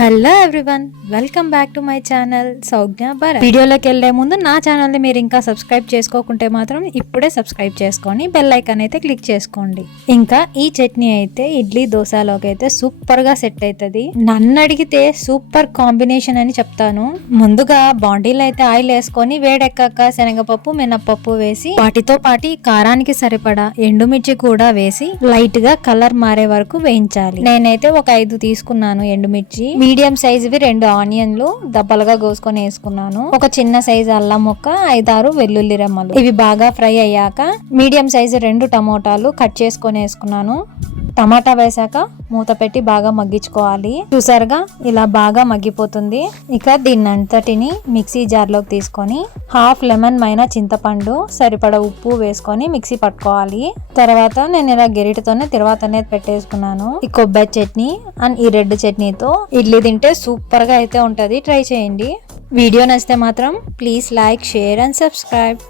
Hello everyone, welcome back to my channel Saugna Bharat. వీడియోలోకి వెళ్లే ముందు నా ఛానల్ ని మీరు ఇంకా సబ్స్క్రైబ్ చేసుకోకుంటే మాత్రం ఇప్పుడే సబ్స్క్రైబ్ చేసుకొని బెల్ ఐకాన్ అయితే క్లిక్ చేసుకోండి. ఇంకా ఈ చట్నీ అయితే ఇడ్లీ దోశలోకి అయితే సూపర్ గా సెట్ అవుతుంది. నన్ను అడిగితే సూపర్ కాంబినేషన్ అని చెప్తాను. ముందుగా బాండీలో అయితే ఆయిల్ వేసుకొని వేడెక్కాక శనగపప్పు మినప్పప్పు వేసి వాటితో పాటు కారానికి సరిపడా ఎండుమిర్చి కూడా వేసి లైట్ గా కలర్ మారే వరకు వేయించాలి. నేనైతే ఒక 5 తీసుకున్నాను ఎండుమిర్చి. మీడియం సైజువి 2 ఆనియన్లు దబ్బలుగా కోసుకొని వేసుకున్నాను. ఒక చిన్న సైజు అల్లం ముక్క, 5-6 వెల్లుల్లి రెమ్మలు. ఇవి బాగా ఫ్రై అయ్యాక మీడియం సైజు 2 టమోటాలు కట్ చేసుకొని వేసుకున్నాను. టమాటా వేసాక మూత పెట్టి బాగా మగ్గించుకోవాలి. చూసారుగా ఇలా బాగా మగ్గిపోతుంది. ఇక దీన్నంతటిని మిక్సీ జార్లోకి తీసుకొని హాఫ్ లెమన్ మైన చింతపండు సరిపడా ఉప్పు వేసుకొని మిక్సీ పట్టుకోవాలి. తర్వాత నేను ఇలా గెరిటితోనే తర్వాత అనేది పెట్టేసుకున్నాను. ఈ కొబ్బరి చట్నీ అండ్ ఈ రెడ్ చట్నీతో ఇడ్లీ తింటే సూపర్ గా అయితే ఉంటది. ట్రై చేయండి. వీడియో నచ్చితే మాత్రం please like, share and subscribe.